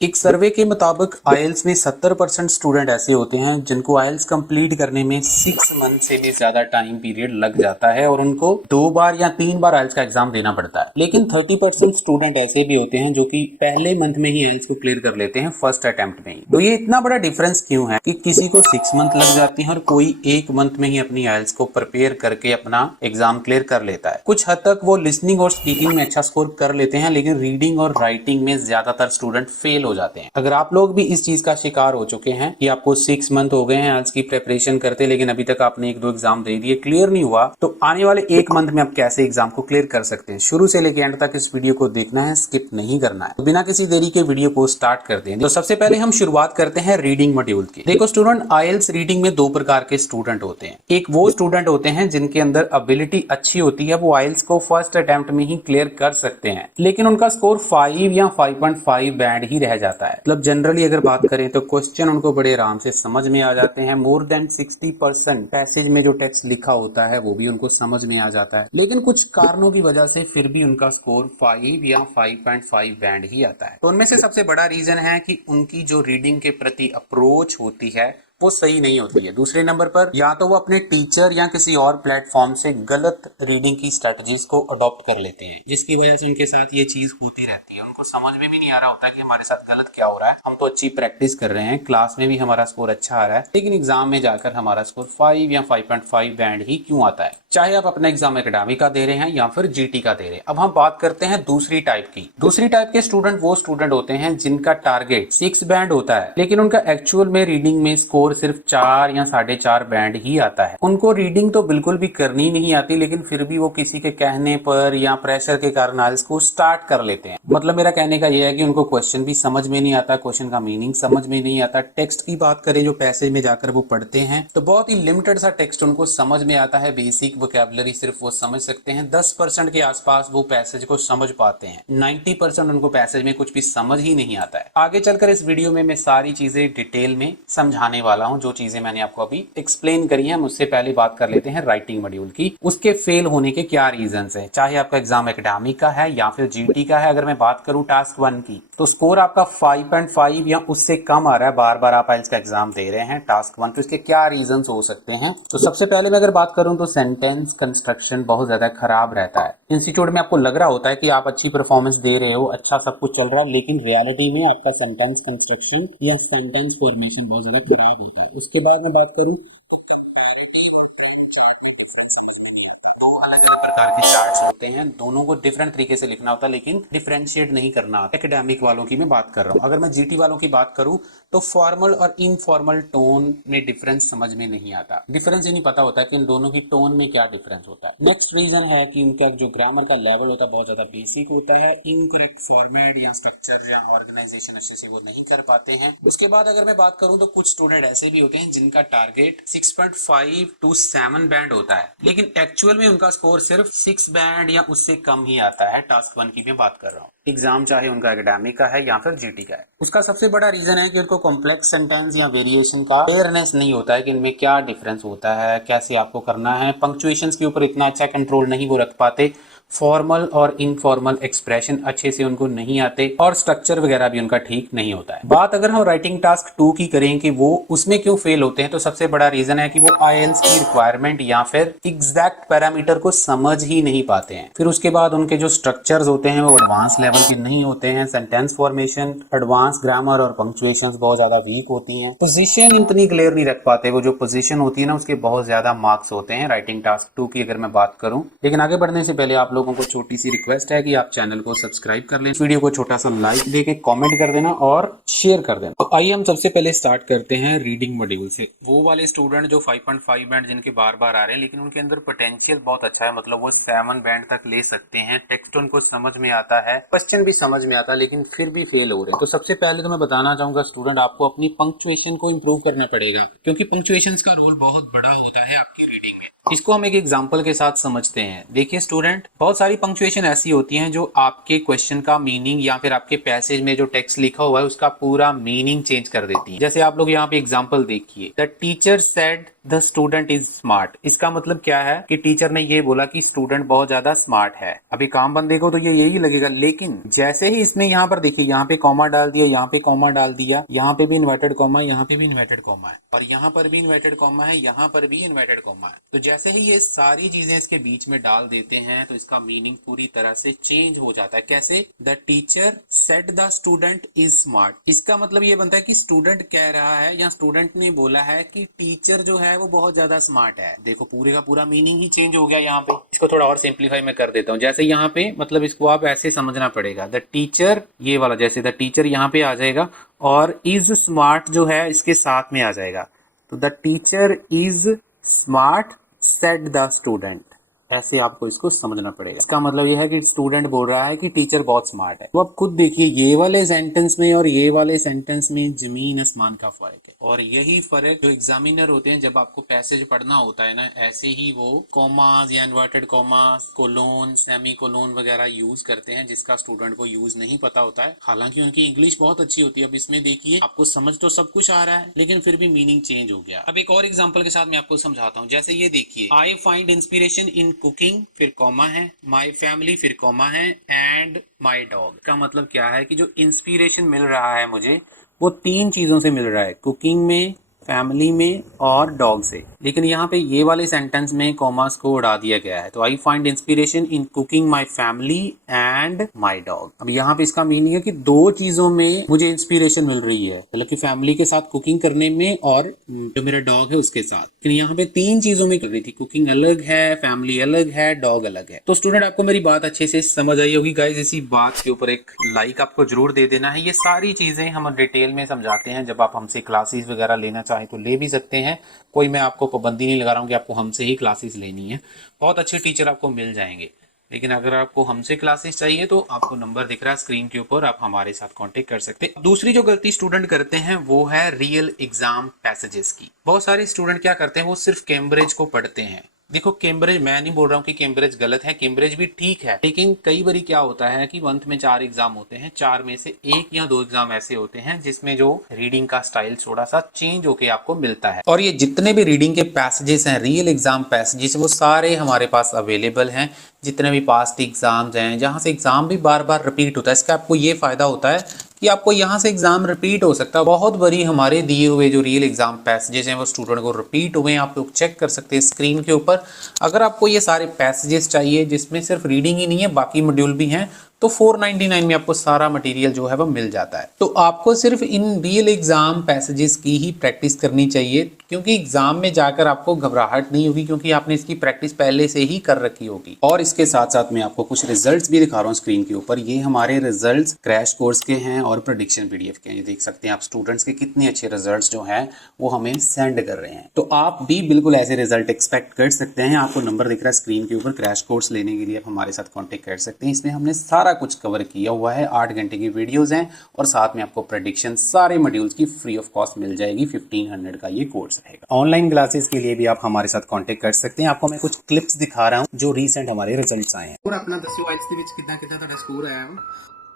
एक सर्वे के मुताबिक आईएलटीएस में 70% स्टूडेंट ऐसे होते हैं जिनको आईएलटीएस कंप्लीट करने में 6 मंथ से भी ज्यादा टाइम पीरियड लग जाता है और उनको 2 बार या 3 बार आईएलटीएस का एग्जाम देना पड़ता है। लेकिन 30% स्टूडेंट ऐसे भी होते हैं जो कि पहले मंथ में ही आईएलटीएस को क्लियर कर लेते हैं, फर्स्ट अटेम्प्ट में ही। तो ये इतना बड़ा डिफरेंस क्यों है कि किसी को 6 मंथ लग जाती है और कोई 1 मंथ में ही अपनी आईएलटीएस को प्रिपेयर करके अपना एग्जाम क्लियर कर लेता है। कुछ हद तक वो लिसनिंग और स्पीकिंग में अच्छा स्कोर कर लेते हैं, लेकिन रीडिंग और राइटिंग में ज्यादातर स्टूडेंट फेल हो जाते हैं। अगर आप लोग भी इस चीज का शिकार हो चुके हैं कि आपको 6 मंथ हो गए हैं आज की प्रेपरेशन करते, लेकिन अभी तक आपने 1-2 एग्जाम दे दिए, क्लियर नहीं हुआ, तो आने वाले 1 मंथ में आप कैसे एग्जाम को क्लियर कर सकते हैं। शुरू से लेकर एंड तक इस वीडियो को देखना है, स्किप नहीं करना है। तो बिना किसी देरी के वीडियो को स्टार्ट करते हैं। तो सबसे पहले हम शुरुआत करते हैं रीडिंग मॉड्यूल की। देखो स्टूडेंट, आईएलटीएस रीडिंग में 2 प्रकार के स्टूडेंट होते हैं। एक वो स्टूडेंट होते हैं जिनके अंदर एबिलिटी अच्छी होती है, वो आईएलटीएस को फर्स्ट अटेम्प्ट में ही क्लियर कर सकते हैं, लेकिन उनका स्कोर 5 या 5.5 बैंड ही रह जाता है। मतलब जनरली अगर बात करें तो क्वेश्चन उनको बड़े आराम से समझ में आ जाते हैं। मोर देन 60% पैसेज में जो टेक्स्ट लिखा होता है वो भी उनको समझ में आ जाता है, लेकिन कुछ कारणों की वजह से फिर भी उनका स्कोर 5 या 5.5 बैंड ही आता है। तो उनमें से सबसे बड़ा रीजन है कि उनकी जो रीडिंग के प्रति अप्रोच होती है वो सही नहीं होती है। दूसरे नंबर पर या तो वो अपने टीचर या किसी और प्लेटफॉर्म से गलत रीडिंग की स्ट्रेटजीज को अडॉप्ट कर लेते हैं, जिसकी वजह से उनके साथ ये चीज होती रहती है। उनको समझ में भी नहीं आ रहा होता कि हमारे साथ गलत क्या हो रहा है। हम तो अच्छी प्रैक्टिस कर रहे हैं, क्लास में भी हमारा स्कोर अच्छा आ रहा है, लेकिन एग्जाम में जाकर हमारा स्कोर 5 या 5.5 बैंड ही क्यों आता है, चाहे आप अपना एग्जाम एकेडमिक का दे रहे हैं या फिर जीटी का दे रहे हैं। अब हम बात करते हैं दूसरी टाइप की। दूसरी टाइप के स्टूडेंट वो स्टूडेंट होते हैं जिनका टारगेट 6 बैंड होता है, लेकिन उनका एक्चुअल में रीडिंग में स्कोर सिर्फ 4 या 4.5 बैंड ही आता है। उनको रीडिंग तो बिल्कुल भी करनी नहीं आती, लेकिन फिर भी वो किसी के कहने पर या प्रेशर के कारण आईएलटीएस को स्टार्ट कर लेते हैं। मतलब मेरा कहने का यह है कि उनको क्वेश्चन भी समझ में नहीं आता, क्वेश्चन का मीनिंग समझ में नहीं आता। टेक्स्ट की बात करें जो पैसेज में जाकर वो पढ़ते हैं तो बहुत ही लिमिटेड सा टेक्स्ट उनको समझ में आता है। बेसिक वोकैबुलरी सिर्फ वो समझ सकते हैं। 10% के आसपास वो पैसेज को समझ पाते हैं, 90% उनको पैसेज में कुछ भी समझ ही नहीं आता है। आगे चलकर इस वीडियो में मैं सारी चीजें डिटेल में समझाने वाला हूं, जो चीजें मैंने आपको अभी एक्सप्लेन करी है। मुझसे पहले बात कर लेते हैं राइटिंग मॉड्यूल की, उसके फेल होने के क्या रीजंस है, चाहे आपका एग्जाम एकेडमिक का है या फिर जीटी का है। अगर मैं बात करूं टास्क 1 की, तो स्कोर आपका 5.5 या उससे कम आ रहा है, बार बार आप आईएलटीएस का एग्जाम दे रहे हैं टास्क 1, तो इसके क्या रीजंस हो सकते हैं। तो सबसे पहले मैं अगर बात करूं तो सेंटेंस कंस्ट्रक्शन बहुत ज्यादा खराब रहता है। इंस्टीट्यूट में आपको लग रहा होता है कि आप अच्छी परफॉर्मेंस दे रहे हो, अच्छा सब कुछ चल रहा है, लेकिन रियलिटी में आपका सेंटेंस कंस्ट्रक्शन या सेंटेंस फॉर्मेशन बहुत ज्यादा खराब होता है। उसके बाद मैं बात करूं तो कंपैरेटिव और ट्रेंड चार्ट में डिफरेंस समझ में नहीं आता। 2 अलग अलग प्रकार के चार्ट्स होते हैं, दोनों को डिफरेंट तरीके से लिखना होता है, लेकिन डिफरेंशिएट नहीं करना आता। एकेडमिक वालों की मैं बात कर रहा हूं। अगर मैं जीटी वालों की बात करूं तो फॉर्मल और इनफॉर्मल टोन में डिफरेंस समझ में नहीं आता। डिफरेंस ही नहीं पता होता कि इन दोनों की टोन में क्या डिफरेंस होता है। नेक्स्ट रीजन है कि उनका जो ग्रामर का लेवल होता है बहुत ज्यादा बेसिक होता है। इनकरेक्ट फॉर्मेट या स्ट्रक्चर या ऑर्गेनाइजेशन अच्छे से वो नहीं कर पाते हैं। उसके बाद अगर मैं बात करूं तो कुछ स्टूडेंट ऐसे भी होते हैं जिनका टारगेट 6.5 to 7 बैंड होता है, लेकिन एक्चुअल में उनका स्कोर सिर्फ 6 बैंड या उससे कम ही आता है। टास्क 1 की मैं बात कर रहा हूँ। एग्जाम चाहे उनका एकेडमिक का है या फिर जीटी का है। उसका सबसे बड़ा रीजन है कि उनको कॉम्प्लेक्स सेंटेंस या वेरिएशन का अवेयरनेस नहीं होता है कि इनमें क्या डिफरेंस होता है, कैसे आपको करना है। पंक्चुएशंस के ऊपर इतना अच्छा कंट्रोल नहीं वो रख पाते। फॉर्मल और इनफॉर्मल एक्सप्रेशन अच्छे से उनको नहीं आते और स्ट्रक्चर वगैरह भी उनका ठीक नहीं होता है। बात अगर हम राइटिंग टास्क 2 की करें कि वो उसमें क्यों फेल होते हैं, तो सबसे बड़ा रीजन है कि वो आईएलटीएस की रिक्वायरमेंट या फिर एग्जैक्ट पैरामीटर को समझ ही नहीं पाते हैं। फिर उसके बाद उनके जो स्ट्रक्चर्स होते हैं वो एडवांस लेवल के नहीं होते हैं। सेंटेंस फॉर्मेशन, एडवांस ग्रामर और पंक्चुएशंस बहुत ज्यादा वीक होती हैं। पोजीशन इतनी क्लियर नहीं रख पाते। वो जो पोजीशन होती है ना, उसके बहुत ज्यादा मार्क्स होते हैं राइटिंग टास्क 2 की अगर मैं बात करूं। लेकिन आगे बढ़ने से पहले आप लोगों को छोटी सी रिक्वेस्ट है कि आप चैनल को सब्सक्राइब कर लें, वीडियो को छोटा सा लाइक देके कमेंट कर देना और शेयर कर देना। तो आइए हम सबसे पहले स्टार्ट करते हैं रीडिंग मॉड्यूल से। वो वाले स्टूडेंट जो 5.5 बैंड जिनके बार बार आ रहे हैं, लेकिन उनके अंदर पोटेंशियल बहुत अच्छा है, मतलब वो 7 बैंड तक ले सकते हैं। टेक्स्ट उनको समझ में आता है, क्वेश्चन भी समझ में आता है, लेकिन फिर भी फेल हो रहे हैं। तो सबसे पहले तो मैं बताना चाहूंगा स्टूडेंट, आपको अपनी पंक्चुएशन को इंप्रूव करना पड़ेगा, क्योंकि पंक्चुएशन का रोल बहुत बड़ा होता है आपकी रीडिंग में। इसको हम एक एग्जाम्पल के साथ समझते हैं। देखिए स्टूडेंट, बहुत बहुत सारी पंक्चुएशन ऐसी होती हैं जो आपके क्वेश्चन का मीनिंग या फिर आपके पैसेज में जो टेक्स्ट लिखा हुआ है उसका पूरा मीनिंग चेंज कर देती है। जैसे आप लोग यहाँ पे एग्जांपल देखिए, the teacher said the student is smart. इसका मतलब क्या है कि टीचर ने ये बोला कि स्टूडेंट बहुत ज्यादा स्मार्ट है। अभी काम बंदे को तो ये यही लगेगा, लेकिन जैसे ही इसमें यहाँ पर देखिए, यहाँ पे कॉमा डाल दिया, यहाँ पे कॉमा डाल दिया, यहाँ पे भी इन्वर्टेड कॉमा, यहाँ पे भी इन्वर्टेड कॉमा है, और यहाँ पर भी इन्वर्टेड कॉमा है, यहाँ पर भी इन्वर्टेड कॉमा है। तो जैसे ही ये सारी चीजें इसके बीच में डाल देते हैं तो इसका मीनिंग पूरी तरह से चेंज हो जाता है। कैसे? The teacher said the student is smart. इसका मतलब ये बनता है कि स्टूडेंट कह रहा है या स्टूडेंट ने बोला है कि टीचर जो है वो बहुत ज्यादा स्मार्ट है। देखो पूरे का पूरा मीनिंग ही चेंज हो गया यहाँ पे। इसको थोड़ा और सिंप्लीफाई में कर देता हूँ। जैसे यहाँ पे मतलब इसको आप ऐसे समझना पड़ेगा, द टीचर, ये वाला जैसे द टीचर यहाँ पे आ जाएगा और इज स्मार्ट जो है इसके साथ में आ जाएगा। तो the teacher is smart said the student, ऐसे आपको इसको समझना पड़ेगा। इसका मतलब यह है कि स्टूडेंट बोल रहा है कि टीचर बहुत स्मार्ट है। तो अब खुद देखिए, ये वाले सेंटेंस में और ये वाले सेंटेंस में जमीन आसमान का फर्क है। और यही फर्क जो एग्जामिनर होते हैं जब आपको पैसेज पढ़ना होता है ना, ऐसे ही वो कॉमास या inverted commas, colon, semicolon वगैरह यूज करते हैं, जिसका स्टूडेंट को यूज नहीं पता होता है। हालांकि उनकी इंग्लिश बहुत अच्छी होती है। अब इसमें देखिए, आपको समझ तो सब कुछ आ रहा है लेकिन फिर भी मीनिंग चेंज हो गया। अब एक और एग्जाम्पल के साथ मैं आपको समझाता हूँ। जैसे ये देखिए, I find inspiration in cooking, फिर कॉमा है, माई फैमिली, फिर कॉमा है, एंड माई डॉग। का मतलब क्या है कि जो इंस्पिरेशन मिल रहा है मुझे वो 3 चीजों से मिल रहा है, कुकिंग में, फैमिली में और डॉग से। लेकिन यहाँ पे ये वाले सेंटेंस में कॉमास को उड़ा दिया गया है। तो I find inspiration in cooking my family and my dog. अब यहाँ पे इसका मीनिंग है कि 2 चीजों में मुझे इंस्पिरेशन मिल रही है, मतलब कि फैमिली के साथ कुकिंग करने में और जो मेरा डॉग है उसके साथ। लेकिन यहाँ पे 3 चीजों में कर रही थी, कुकिंग अलग है, फैमिली अलग है, डॉग अलग है। तो स्टूडेंट आपको मेरी बात अच्छे से समझ आई होगी गाइस। इसी बात के ऊपर एक लाइक आपको जरूर दे देना है। ये सारी चीजें हम डिटेल में समझाते हैं। जब आप हमसे क्लासेस वगैरह लेना चाहें तो ले भी सकते हैं। कोई मैं आपको पाबंदी नहीं लगा रहा हूँ कि आपको हमसे ही क्लासेस लेनी है। बहुत अच्छे टीचर आपको मिल जाएंगे। लेकिन अगर आपको हमसे क्लासेस चाहिए तो आपको नंबर दिख रहा है स्क्रीन के ऊपर, आप हमारे साथ कांटेक्ट कर सकते हैं। दूसरी जो गलती स्टूडेंट करते हैं वो है रियल एग्जाम पैसेजेस की। बहुत सारे स्टूडेंट क्या करते हैं, वो सिर्फ कैम्ब्रिज को पढ़ते हैं। देखो कैम्ब्रिज, मैं नहीं बोल रहा हूँ कि कैम्ब्रिज गलत है, कैम्ब्रिज भी ठीक है। लेकिन कई बारी क्या होता है कि मंथ में 4 एग्जाम होते हैं, 4 में से 1 या 2 एग्जाम ऐसे होते हैं जिसमें जो रीडिंग का स्टाइल थोड़ा सा चेंज होके आपको मिलता है। और ये जितने भी रीडिंग के पैसेजेस हैं, रियल एग्जाम पैसेजेस, वो सारे हमारे पास अवेलेबल हैं। जितने भी पास्ट एग्जाम्स हैं, जहाँ से एग्जाम भी बार बार रिपीट होता है, इसका आपको ये फायदा होता है कि आपको यहाँ से एग्जाम रिपीट हो सकता है। बहुत बड़ी हमारे दिए हुए जो रियल एग्जाम पैसेजेस हैं वो स्टूडेंट को रिपीट हुए हैं, आप लोग चेक कर सकते हैं स्क्रीन के ऊपर। अगर आपको ये सारे पैसेजेस चाहिए जिसमें सिर्फ रीडिंग ही नहीं है, बाकी मॉड्यूल भी हैं, तो 499 में आपको सारा मटेरियल जो है वो मिल जाता है। तो आपको सिर्फ इन रियल एग्जाम पैसेजेस की ही प्रैक्टिस करनी चाहिए, क्योंकि एग्जाम में जाकर आपको घबराहट नहीं होगी, क्योंकि आपने इसकी प्रैक्टिस पहले से ही कर रखी होगी। और इसके साथ साथ मैं आपको कुछ रिजल्ट्स भी दिखा रहा हूँ स्क्रीन के ऊपर। ये हमारे रिजल्ट्स क्रैश कोर्स के हैं और प्रेडिक्शन पीडीएफ के हैं। ये देख सकते हैं आप स्टूडेंट्स के कितने अच्छे रिजल्ट्स जो हैं वो हमें सेंड कर रहे हैं। तो आप भी बिल्कुल ऐसे रिजल्ट एक्सपेक्ट कर सकते हैं। आपको नंबर दिख रहा है स्क्रीन के ऊपर। क्रैश कोर्स लेने के लिए आप हमारे साथ कॉन्टेक्ट कर सकते हैं। इसमें हमने सारा कुछ कवर किया हुआ है, 8 घंटे की वीडियोस हैं और साथ में आपको प्रेडिक्शन सारे मॉड्यूल्स की फ्री ऑफ कॉस्ट मिल जाएगी। 1500 का ये कोर्स रहेगा। ऑनलाइन क्लासेस के लिए भी आप हमारे साथ कांटेक्ट कर सकते हैं। आपको मैं कुछ क्लिप्स दिखा रहा हूं जो रीसेंट हमारे रिजल्ट्स आए हैं। और अपना दस्यो आइल्स ਦੇ ਵਿੱਚ ਕਿੱਦਾਂ ਤੁਹਾਡਾ ਸਕੋਰ ਆਇਆ ਵਾ?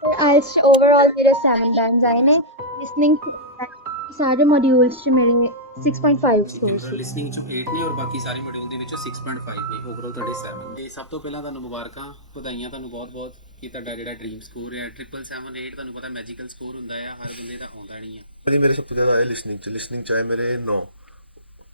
और आइल्स च ओवरऑल मेरे 7 बैंड्स आए ने। लिसनिंग सारे मॉड्यूल्स च मेरे 6.5 ਸਕੋਰ ਸੀ। ਲਿਸਨਿੰਗ ਚੋਂ 8 ਨੇ ਔਰ ਬਾਕੀ ਸਾਰੇ ਮੋਡਿਊਲ ਦੇ ਵਿੱਚੋਂ 6.5 ਨੇ। ਓਵਰਆਲ ਤੁਹਾਡੇ 7 ਤੇ ਸਭ ਤੋਂ ਪਹਿਲਾਂ ਤੁਹਾਨੂੰ ਮੁਬਾਰਕਾਂ, ਵਧਾਈਆਂ ਤੁਹਾਨੂੰ ਬਹੁਤ-ਬਹੁਤ ਕਿ ਤੁਹਾਡਾ ਜਿਹੜਾ ਡ੍ਰੀਮ ਸਕੋਰ ਹੈ 778। ਤੁਹਾਨੂੰ ਪਤਾ ਮੈਜੀਕਲ ਸਕੋਰ ਹੁੰਦਾ ਆ, ਹਰ ਬੰਦੇ ਦਾ ਆਉਂਦਾ ਨਹੀਂ ਆ। ਜੀ ਮੇਰੇ ਸਭ ਤੋਂ ਜ਼ਿਆਦਾ ਆਏ ਲਿਸਨਿੰਗ ਚ ਆਏ ਮੇਰੇ 9।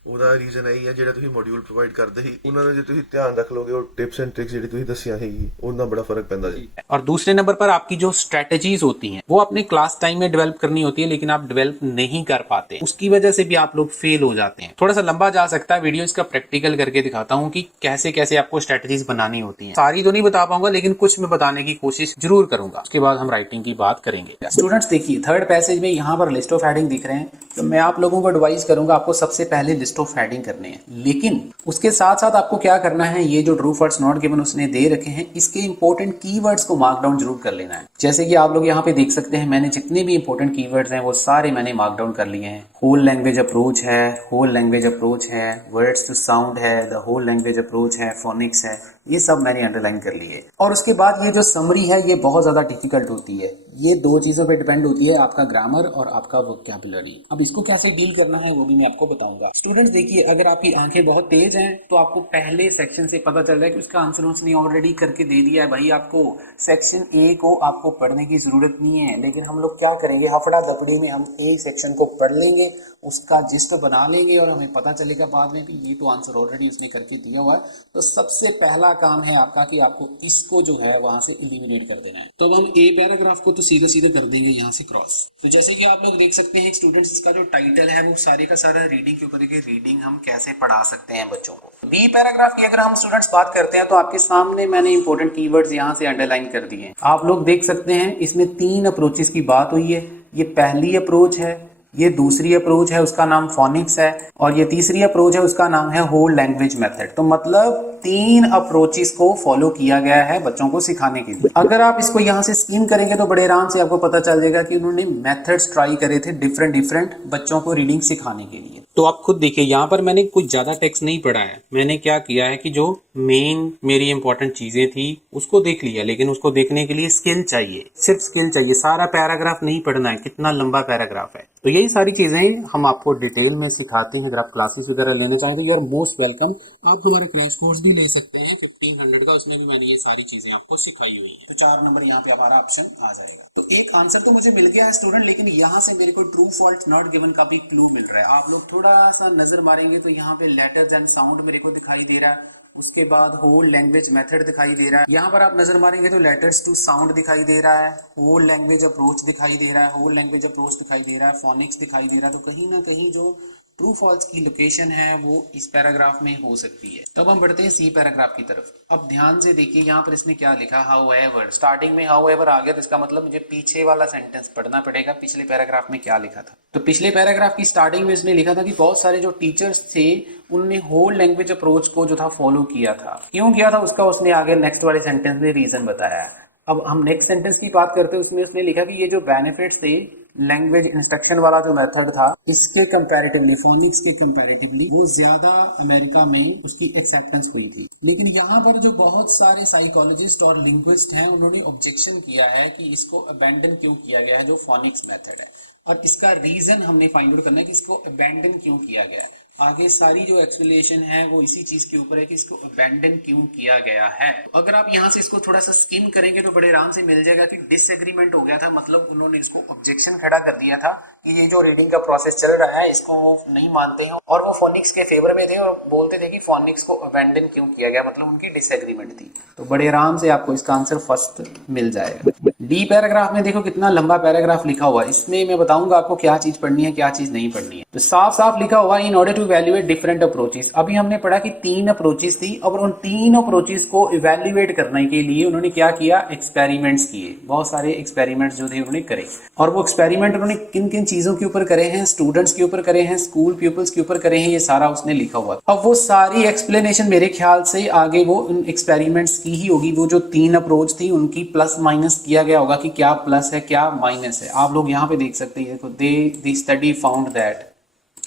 ਉਹਦਾ ਰੀਜ਼ਨ ਇਹ ਹੈ ਜਿਹੜਾ ਤੁਸੀਂ ਮੋਡਿਊਲ ਪ੍ਰੋਵਾਈਡ ਕਰਦੇ ਸੀ ਉਹਨਾਂ ਨੂੰ ਜੇ ਤੁਸੀਂ ਧਿਆਨ ਰੱਖ ਲੋਗੇ और टिप्स एंड ट्रिक्स ਜਿਹੜੀ ਤੁਸੀਂ ਦੱਸੀਆਂ ਸੀਗੀ ਉਹਨਾਂ बड़ा फर्क पैंदा जी। और दूसरे नंबर पर आपकी जो स्ट्रेटजीज होती हैं वो अपने क्लास टाइम में डेवलप करनी होती है, लेकिन आप डेवलप नहीं कर पाते, उसकी वजह से भी आप लोग फेल हो जाते हैं। थोड़ा सा लंबा जा सकता है वीडियो, इसका प्रैक्टिकल करके दिखाता हूँ कि कैसे कैसे आपको स्ट्रेटजीज बनानी होती हैं। सारी तो नहीं बता पाऊंगा लेकिन कुछ मैं बताने की कोशिश जरूर करूंगा। उसके बाद हम राइटिंग की बात करेंगे। स्टूडेंट्स देखिए, थर्ड पैसेज में यहाँ पर लिस्ट ऑफ हेडिंग दिख रहे हैं, तो मैं आप लोगों को एडवाइस करूंगा आपको सबसे पहले लिस्ट ऑफ हेडिंग करने हैं। लेकिन उसके साथ साथ आपको क्या करना है, ये जो ट्रू फॉल्स नॉट गिवन उसने दे रखे हैं, इसके इंपॉर्टेंट कीवर्ड्स को मार्क डाउन जरूर कर लेना है। जैसे कि आप लोग यहाँ पे देख सकते हैं, मैंने जितने भी इंपॉर्टेंट कीवर्ड्स हैं वो सारे मैंने मार्क डाउन कर लिए हैं। होल लैंग्वेज अप्रोच है, होल लैंग्वेज अप्रोच है, वर्ड्स टू साउंड है, द होल लैंग्वेज अप्रोच है, फोनिक्स है, ये सब मैंने अंडरलाइन कर लिए। और उसके बाद ये जो समरी है ये बहुत ज़्यादा डिफिकल्ट होती है। ये दो चीज़ों पे डिपेंड होती है, आपका ग्रामर और आपका वोकैबुलरी। अब इसको कैसे डील करना है वो भी मैं आपको बताऊंगा। स्टूडेंट्स देखिए, अगर आपकी आंखें बहुत तेज हैं तो आपको पहले सेक्शन से पता चल रहा है कि उसका आंसर उसने ऑलरेडी करके दे दिया है। भाई आपको सेक्शन ए को आपको पढ़ने की ज़रूरत नहीं है, लेकिन हम लोग क्या करेंगे, हफड़ा दपड़ी में हम ए सेक्शन को पढ़ लेंगे, उसका जिस्ट बना लेंगे और हमें पता चलेगा बाद में भी ये तो आंसर ऑलरेडी उसने करके दिया हुआ है। तो सबसे पहला काम है आपका कि आपको इसको जो है वहां से एलिमिनेट कर देना है। तो अब हम ए पैराग्राफ को तो सीधा सीधा कर देंगे यहाँ से क्रॉस। तो जैसे कि आप लोग देख सकते हैं स्टूडेंट्स, इसका जो टाइटल है वो सारे का सारा रीडिंग के ऊपर है कि रीडिंग हम कैसे पढ़ा सकते हैं बच्चों को। बी पैराग्राफ की अगर हम स्टूडेंट्स बात करते हैं तो आपके सामने मैंने इंपॉर्टेंट कीवर्ड्स यहाँ से अंडरलाइन कर दिए हैं। आप लोग देख सकते हैं इसमें 3 अप्रोचेस की बात हुई है। ये पहली अप्रोच है, ये दूसरी अप्रोच है उसका नाम फोनिक्स है, और ये तीसरी अप्रोच है उसका नाम है होल लैंग्वेज मेथड। तो मतलब 3 अप्रोचेस को फॉलो किया गया है बच्चों को सिखाने के लिए। अगर आप इसको यहाँ से स्किम करेंगे तो बड़े आराम से आपको पता चल जाएगा कि उन्होंने मेथड्स ट्राई करे थे डिफरेंट बच्चों को रीडिंग सिखाने के लिए। तो आप खुद देखिए, यहाँ पर मैंने कुछ ज्यादा टेक्स्ट नहीं पढ़ा है। मैंने क्या किया है कि जो मेन मेरी इंपॉर्टेंट चीजें थी उसको देख लिया, लेकिन उसको देखने के लिए स्किल चाहिए, सिर्फ स्किल चाहिए। सारा पैराग्राफ नहीं पढ़ना है, कितना लंबा पैराग्राफ है। तो यही सारी चीजें हम आपको डिटेल में सिखाते हैं। अगर आप क्लासेस वगैरह लेना चाहें तो यू आर मोस्ट वेलकम। आप हमारा क्रैश कोर्स भी ले सकते हैं 1500 का, उसमें भी मैंने ये सारी चीजें आपको सिखाई हुई हैं। तो 4 नंबर यहाँ पे हमारा ऑप्शन आ जाएगा। तो एक आंसर तो मुझे मिल गया है स्टूडेंट, लेकिन यहाँ से मेरे को ट्रू फॉल्ट नॉट गिवन का भी क्लू मिल रहा है। आप लोग थोड़ा सा नजर मारेंगे तो यहाँ पे लेटर्स एंड साउंड मेरे को दिखाई दे रहा है। उसके बाद होल लैंग्वेज मेथड दिखाई दे रहा है। यहाँ पर आप नजर मारेंगे तो लेटर्स टू साउंड दिखाई दे रहा है, होल लैंग्वेज अप्रोच दिखाई दे रहा है, होल लैंग्वेज अप्रोच दिखाई दे रहा है, फोनिक्स दिखाई दे रहा है। तो कहीं ना कहीं जो ट्रू फॉल्स की लोकेशन है वो इस पैराग्राफ में हो सकती है। तब हम बढ़ते हैं सी पैराग्राफ की तरफ। अब ध्यान से देखिए यहाँ पर इसने क्या लिखा, हाउएवर। स्टार्टिंग में हाउएवर आ गया तो इसका मतलब मुझे पीछे वाला सेंटेंस पढ़ना पड़ेगा, पिछले पैराग्राफ में क्या लिखा था। तो पिछले पैराग्राफ की स्टार्टिंग में इसने लिखा था कि बहुत सारे जो टीचर्स थे उनने होल लैंग्वेज अप्रोच को जो था फॉलो किया था। क्यों किया था उसका उसने आगे नेक्स्ट वाले सेंटेंस में रीजन बताया है। अब हम नेक्स्ट सेंटेंस की बात करते हैं, उसमें उसने लिखा कि ये जो बेनिफिट्स थे लैंग्वेज इंस्ट्रक्शन वाला जो मेथड था इसके कंपैरेटिवली, फोनिक्स के कंपैरेटिवली वो ज्यादा अमेरिका में उसकी एक्सेप्टेंस हुई थी। लेकिन यहाँ पर जो बहुत सारे साइकोलॉजिस्ट और लिंग्विस्ट हैं उन्होंने ऑब्जेक्शन किया है कि इसको अबैंडन क्यों किया गया है जो फोनिक्स मेथड है, और इसका रीजन हमने फाइंड आउट करना है कि इसको अबैंडन क्यों किया गया है। आगे सारी जो एक्सप्लेनेशन है वो इसी चीज के ऊपर है कि इसको अबैंडन क्यों किया गया है। तो अगर आप यहाँ से इसको थोड़ा सा स्किम करेंगे तो बड़े आराम से मिल जाएगा कि डिसएग्रीमेंट हो गया था, मतलब उन्होंने इसको ऑब्जेक्शन खड़ा कर दिया था कि ये जो रीडिंग का प्रोसेस चल रहा है इसको वो नहीं मानते हैं, और वो फोनिक्स के फेवर में थे और बोलते थे कि फोनिक्स को अबैंडन क्यों किया गया, मतलब उनकी डिसएग्रीमेंट थी। तो बड़े आराम से आपको इसका आंसर फर्स्ट मिल जाएगा। डी पैराग्राफ में देखो कितना लंबा पैराग्राफ लिखा हुआ है, इसमें मैं बताऊंगा आपको क्या चीज पढ़नी है क्या चीज नहीं पढ़नी है। तो साफ साफ लिखा हुआ in order to evaluate different approaches. अभी हमने पढ़ा कि 3 अप्रोचेस थी, और उन 3 अप्रोचेस को इवैल्यूएट करने के लिए उन्होंने क्या किया, एक्सपेरिमेंट्स किए। बहुत सारे एक्सपेरिमेंट्स जो थे उन्होंने करे, और वो एक्सपेरिमेंट उन्होंने किन किन चीजों के ऊपर करे हैं, स्टूडेंट्स के ऊपर करे हैं, स्कूल पीपल्स के ऊपर करे हैं, ये सारा उसने लिखा हुआ। अब वो सारी एक्सप्लेनेशन मेरे ख्याल से आगे वो उन एक्सपेरिमेंट्स की ही होगी। वो जो 3 अप्रोच थी उनकी प्लस माइनस किया गया होगा कि क्या प्लस है क्या माइनस है। आप लोग यहाँ पे देख सकते हैं, they study found that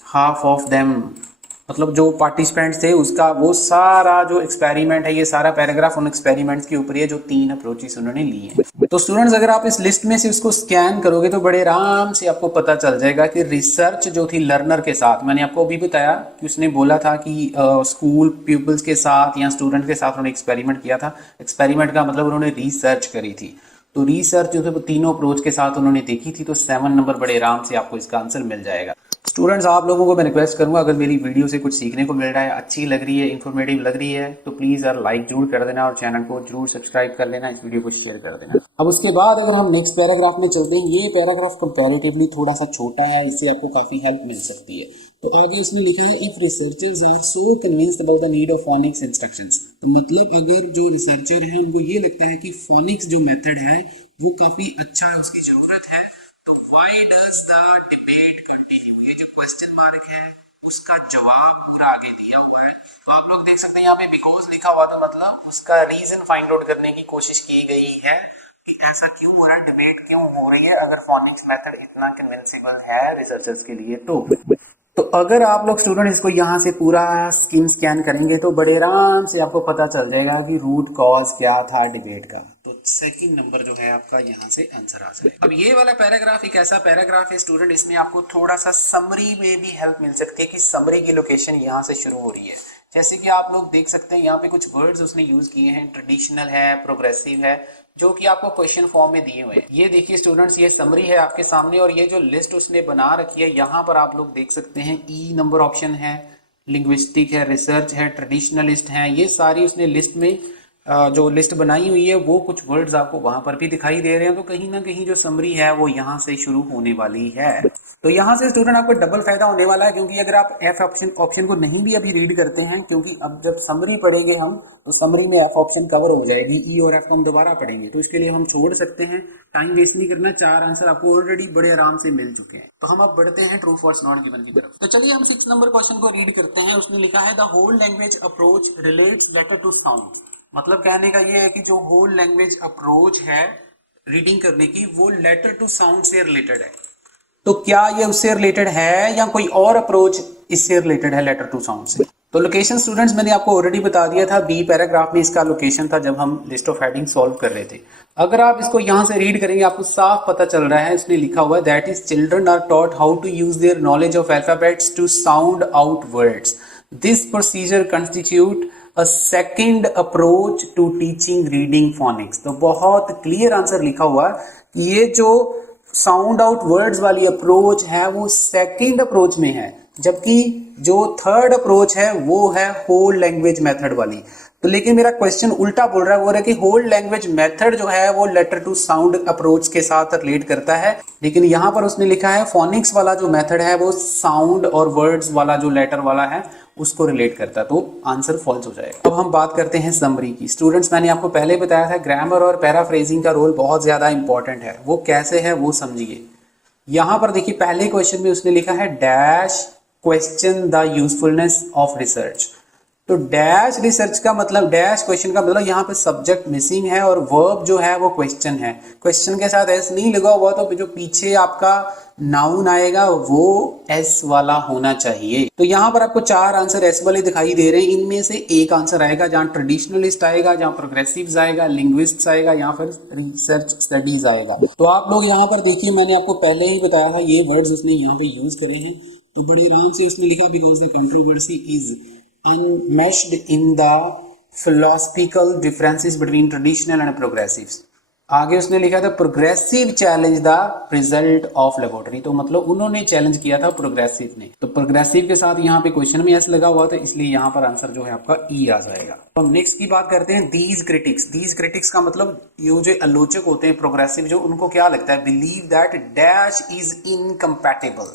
half of them, मतलब जो पार्टिसिपेंट्स थे उसका वो सारा जो एक्सपेरिमेंट है, ये सारा पैराग्राफ उन एक्सपेरिमेंट्स के ऊपर है जो 3 अप्रोचेस उन्होंने लिए हैं। तो स्टूडेंट्स अगर आप इस लिस्ट में से उसको स्कैन करोगे तो बड़े आराम से आपको पता चल जाएगा कि रिसर्च जो थी लर्नर के साथ, मैंने आपको अभी बताया कि उसने बोला था कि स्कूल पीपल्स के साथ या स्टूडेंट के साथ उन्होंने एक्सपेरिमेंट किया था। एक्सपेरिमेंट का मतलब उन्होंने रिसर्च करी थी। तो रिसर्च जो थे वो तीनों अप्रोच के साथ उन्होंने देखी थी। तो 7 नंबर बड़े आराम से आपको इसका आंसर मिल जाएगा। स्टूडेंट्स आप लोगों को मैं रिक्वेस्ट करूंगा, अगर मेरी वीडियो से कुछ सीखने को मिल रहा है, अच्छी लग रही है, इन्फॉर्मेटिव लग रही है, तो प्लीज़ यार लाइक जरूर कर देना और चैनल को जरूर सब्सक्राइब कर लेना, इस वीडियो को शेयर कर देना। अब उसके बाद अगर हम नेक्स्ट पैराग्राफ में चलते हैं, ये पैराग्राफ कंपैरेटिवली थोड़ा सा छोटा है, इससे आपको काफ़ी हेल्प मिल सकती है। तो आगे उसने लिखा है if researchers are so convinced about the need of phonics instructions. तो मतलब अगर जो रिसर्चर हैं उनको ये लगता है कि फोनिक्स जो मेथड है वो काफ़ी अच्छा है, उसकी ज़रूरत है, तो why does the debate continue, ये जो क्वेश्चन मार्क है उसका जवाब पूरा आगे दिया हुआ है। तो आप लोग देख सकते हैं यहाँ पे बिकॉज लिखा हुआ, तो मतलब उसका रीजन फाइंड आउट करने की कोशिश की गई है कि ऐसा क्यों हो रहा है, डिबेट क्यों हो रही है अगर फोनिक्स मेथड इतना कन्विंसिबल है रिसर्चर्स के लिए। तो तो अगर आप लोग स्टूडेंट इसको यहाँ से पूरा स्कीम स्कैन करेंगे तो बड़े आराम से आपको पता चल जाएगा कि रूट कॉज क्या था डिबेट का। तो सेकंड नंबर जो है आपका यहाँ से आंसर आ जाएगा। अब ये वाला पैराग्राफ एक ऐसा पैराग्राफ है स्टूडेंट, इसमें आपको थोड़ा सा समरी में भी हेल्प मिल सकती है कि समरी की लोकेशन यहाँ से शुरू हो रही है। जैसे कि आप लोग देख सकते हैं यहाँ पे कुछ वर्ड्स उसने यूज किए हैं, ट्रेडिशनल है, प्रोग्रेसिव है, जो कि आपको क्वेश्चन फॉर्म में दिए हुए हैं। ये देखिए स्टूडेंट्स, ये समरी है आपके सामने और ये जो लिस्ट उसने बना रखी है यहाँ पर आप लोग देख सकते हैं ई नंबर ऑप्शन है, लिंग्विस्टिक है, रिसर्च है, ट्रेडिशनलिस्ट है, ये सारी उसने लिस्ट में जो लिस्ट बनाई हुई है वो कुछ वर्ड्स आपको वहां पर भी दिखाई दे रहे हैं। तो कहीं ना कहीं जो समरी है वो यहाँ से शुरू होने वाली है। तो यहाँ से स्टूडेंट आपको डबल फायदा होने वाला है, क्योंकि अगर आप एफ ऑप्शन को नहीं भी अभी रीड करते हैं, क्योंकि अब जब समरी पढ़ेंगे हम तो समरी में एफ ऑप्शन कवर हो जाएगी, ई और एफ को हम दोबारा पढ़ेंगे, तो इसके लिए हम छोड़ सकते हैं, टाइम वेस्ट नहीं करना। 4 आंसर आपको ऑलरेडी बड़े आराम से मिल चुके हैं। तो हम अब बढ़ते हैं ट्रू फॉल्स नॉट गिवन की तरफ। तो चलिए हम 6 नंबर क्वेश्चन को रीड करते हैं। उसने लिखा है the whole language approach relates letter to sound. मतलब कहने का ये है कि जो होल लैंग्वेज अप्रोच है रीडिंग करने की वो लेटर टू साउंड से रिलेटेड है। तो क्या ये उससे रिलेटेड है या कोई और अप्रोच इससे रिलेटेड है लेटर टू साउंड से? तो लोकेशन स्टूडेंट्स मैंने आपको ऑलरेडी बता दिया था, बी पैराग्राफ में इसका लोकेशन था जब हम लिस्ट ऑफ हेडिंग सॉल्व कर रहे थे। अगर आप इसको यहाँ से रीड करेंगे आपको साफ पता चल रहा है, इसने लिखा हुआ है that is children are taught how to use their knowledge of alphabets to sound out words. This procedure constitute a second approach to teaching reading phonics. तो बहुत क्लियर आंसर लिखा हुआ कि ये जो साउंड आउट वर्ड्स वाली approach है वो सेकंड अप्रोच में है, जबकि जो थर्ड अप्रोच है वो है होल लैंग्वेज मेथड वाली। तो लेकिन मेरा क्वेश्चन उल्टा बोल रहा है, वो है कि होल लैंग्वेज मेथड जो है वो लेटर टू साउंड अप्रोच के साथ रिलेट करता है, लेकिन यहाँ पर उसने लिखा है फोनिक्स वाला जो मेथड है वो साउंड और वर्ड्स वाला जो लेटर वाला है उसको रिलेट करता है। तो आंसर फॉल्स हो जाएगा। अब हम बात करते हैं समरी की। स्टूडेंट्स मैंने आपको पहले बताया था ग्रामर और पैराफ्रेजिंग का रोल बहुत ज्यादा इंपॉर्टेंट है। वो कैसे है वो समझिए। यहाँ पर देखिए पहले क्वेश्चन में उसने लिखा है dash question the usefulness of research. तो डैश रिसर्च का मतलब, डैश क्वेश्चन का मतलब यहाँ पे सब्जेक्ट मिसिंग है और वर्ब जो है वो क्वेश्चन है। क्वेश्चन के साथ एस नहीं लगा हुआ तो जो पीछे आपका नाउन आएगा वो एस वाला होना चाहिए। तो यहाँ पर आपको 4 आंसर एस वाले दिखाई दे रहे हैं। इनमें से एक आंसर आएगा जहाँ ट्रेडिशनलिस्ट आएगा, जहाँ प्रोग्रेसिव्स आएगा, लिंग्विस्ट्स आएगा, यहाँ पर रिसर्च स्टडीज आएगा। तो आप लोग यहाँ पर देखिए मैंने आपको पहले ही बताया था ये वर्ड्स उसने यहाँ पे यूज करे हैं। तो बड़े आराम से उसने लिखा because the controversy is unmeshed in the philosophical differences between traditional and progressives। आगे उसने लिखा था progressive challenge the result of laboratory. तो मतलब उन्होंने चैलेंज किया था प्रोग्रेसिव ने। तो प्रोग्रेसिव के साथ यहाँ पे क्वेश्चन में एस लगा हुआ, तो इसलिए यहाँ पर आंसर जो है आपका ई आ जाएगा। तो हम नेक्स्ट की बात करते हैं दीज क्रिटिक्स। दीज क्रिटिक्स का मतलब ये जो आलोचक होते हैं प्रोग्रेसिव जो, उनको क्या लगता है, believe that dash is incompatible.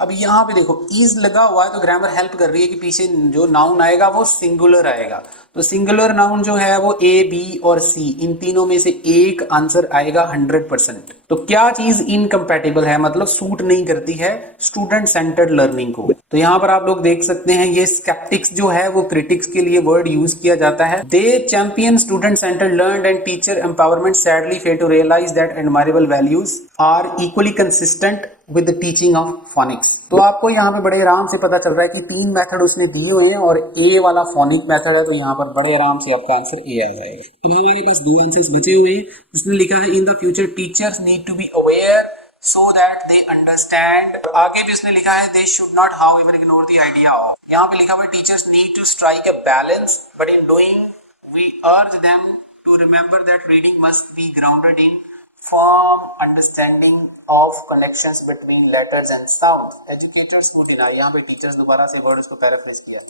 अब यहाँ पे देखो इज लगा हुआ है तो ग्रामर हेल्प कर रही है कि पीछे जो नाउन आएगा वो सिंगुलर आएगा। तो सिंगुलर नाउन जो है वो ए, बी और सी, इन तीनों में से एक आंसर आएगा 100%। तो क्या चीज इनकम्पैटिबल है, मतलब सूट नहीं करती है स्टूडेंट सेंटर्ड लर्निंग को। तो यहाँ पर आप लोग देख सकते हैं ये स्केप्टिक्स जो है वो क्रिटिक्स के लिए वर्ड यूज किया जाता है। They champion student centred learn and teacher empowerment sadly fail to realise that admirable values are equally consistent with the teaching of phonics. तो आपको यहाँ पे बड़े आराम से पता चल रहा है कि 3 मेथड उसने दिए हुए हैं और ए वाला फोनिक मेथड है, तो यहाँ पर बड़े आराम से आपका आंसर ए आ जाएगा। अब हमारे पास 2 आंसर्स बचे हुए हैं। जिसने लिखा है in the future teachers need to be aware so that they understand। आगे भी उसने लिखा है they should not however ignore the idea of। यहाँ पे लिखा हुआ है teachers need to strike a balance but in doing we urge them to remember that reading must be grounded in firm understanding of connections between letters and sounds। educators who deny, यहाँ पे teachers दोबारा से word उसको paraphrase किया,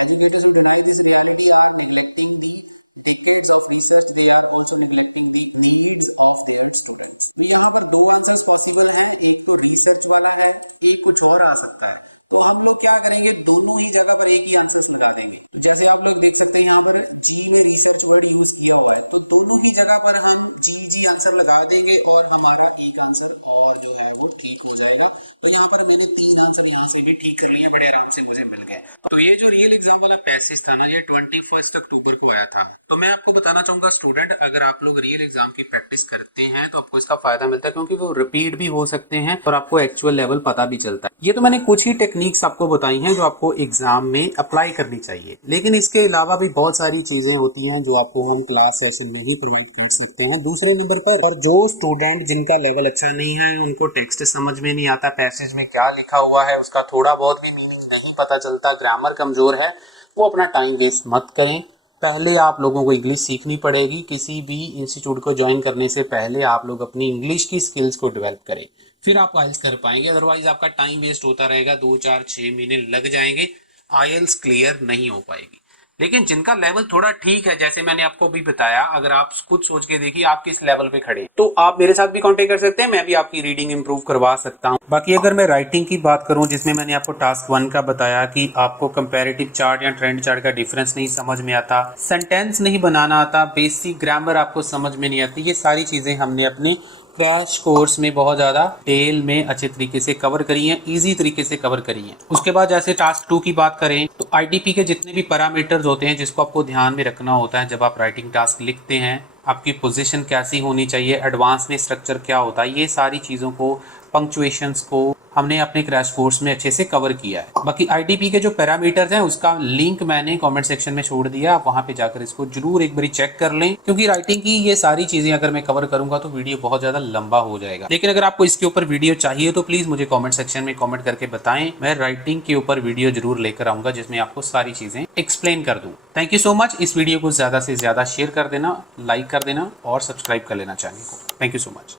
educators who deny this reality are neglecting the decades of research, they are also neglecting the needs of their students। तो यहाँ पर 2 answers possible हैं, एक तो रिसर्च वाला है, एक कुछ और आ सकता है। तो हम लोग क्या करेंगे, दोनों ही जगह पर एक ही आंसर्स लगा देंगे। तो जैसे आप लोग देख सकते हैं यहाँ पर जी में रिसर्च वर्ड यूज किया हुआ है, तो दोनों ही जगह पर हम जी आंसर लगा देंगे और हमारा एक आंसर और जो है वो ठीक हो जाएगा। तो यहाँ पर मैंने 3 आंसर यहाँ से भी ठीक कर लिए, बड़े आराम से मुझे मिल गए। तो ये जो रियल एग्जाम वाला पैसेज था ना, ये 21 अक्टूबर को आया था। तो मैं आपको बताना चाहूंगा स्टूडेंट, अगर आप लोग रियल एग्जाम की प्रैक्टिस करते हैं तो आपको इसका फायदा मिलता है, क्योंकि वो रिपीट भी हो सकते हैं और आपको एक्चुअल लेवल पता भी चलता है। ये तो मैंने कुछ ही टेक्निक टेक्निक्स आपको बताई हैं जो आपको एग्जाम में अप्लाई करनी चाहिए, लेकिन इसके अलावा भी बहुत सारी चीजें होती हैं जो आपको हम क्लास सेशन में ही प्रोवाइड कर सकते हैं। दूसरे नंबर पर, और जो स्टूडेंट जिनका लेवल अच्छा नहीं है, उनको टेक्स्ट समझ में नहीं आता, पैसेज में क्या लिखा हुआ है उसका थोड़ा बहुत भी मीनिंग नहीं पता चलता, ग्रामर कमजोर है, वो अपना टाइम वेस्ट मत करें। पहले आप लोगों को इंग्लिश सीखनी पड़ेगी। किसी भी इंस्टीट्यूट को ज्वाइन करने से पहले आप लोग अपनी इंग्लिश की स्किल्स को डेवलप करें, फिर आप आइल्स कर पाएंगे। अदरवाइज आपका टाइम वेस्ट होता रहेगा, 2 4 6 महीने लग जाएंगे, आइल्स क्लियर नहीं हो पाएगी। लेकिन जिनका लेवल थोड़ा ठीक है, जैसे मैंने आपको अभी बताया, अगर आप खुद सोच के देखिए आप किस लेवल पे खड़े हैं, तो आप मेरे साथ भी कांटेक्ट कर सकते हैं, मैं भी आपकी रीडिंग इंप्रूव करवा सकता हूं। बाकी अगर मैं राइटिंग की बात करूं, जिसमें मैंने आपको टास्क 1 का बताया कि आपको कंपैरेटिव चार्ट या ट्रेंड चार्ट का डिफरेंस नहीं समझ में आता, सेंटेंस नहीं बनाना आता, बेसिक ग्रामर आपको समझ में नहीं आती, ये सारी चीजें हमने अपने क्रैश कोर्स में बहुत ज़्यादा डिटेल में अच्छे तरीके से कवर करी है, इजी तरीके से कवर करी है। उसके बाद जैसे टास्क 2 की बात करें तो आईटीपी के जितने भी पैरामीटर्स होते हैं जिसको आपको ध्यान में रखना होता है जब आप राइटिंग टास्क लिखते हैं, आपकी पोजीशन कैसी होनी चाहिए, एडवांस में स्ट्रक्चर क्या होता है, ये सारी चीज़ों को, पंक्चुएशंस को हमने अपने क्रैश कोर्स में अच्छे से कवर किया है। बाकी आईटीपी के जो पैरामीटर्स हैं उसका लिंक मैंने कमेंट सेक्शन में छोड़ दिया, आप वहां पे जाकर इसको जरूर एक बार चेक कर लें, क्योंकि राइटिंग की ये सारी चीजें अगर मैं कवर करूंगा तो वीडियो बहुत ज्यादा लंबा हो जाएगा। लेकिन अगर आपको इसके ऊपर वीडियो चाहिए तो प्लीज मुझे कॉमेंट सेक्शन में कॉमेंट करके बताएं, मैं राइटिंग के ऊपर वीडियो जरूर लेकर आऊंगा जिसमें आपको सारी चीजें एक्सप्लेन कर दूं। Thank you so much. इस वीडियो को ज्यादा से ज्यादा शेयर कर देना, लाइक कर देना और सब्सक्राइब कर लेना चैनल को। Thank you so much.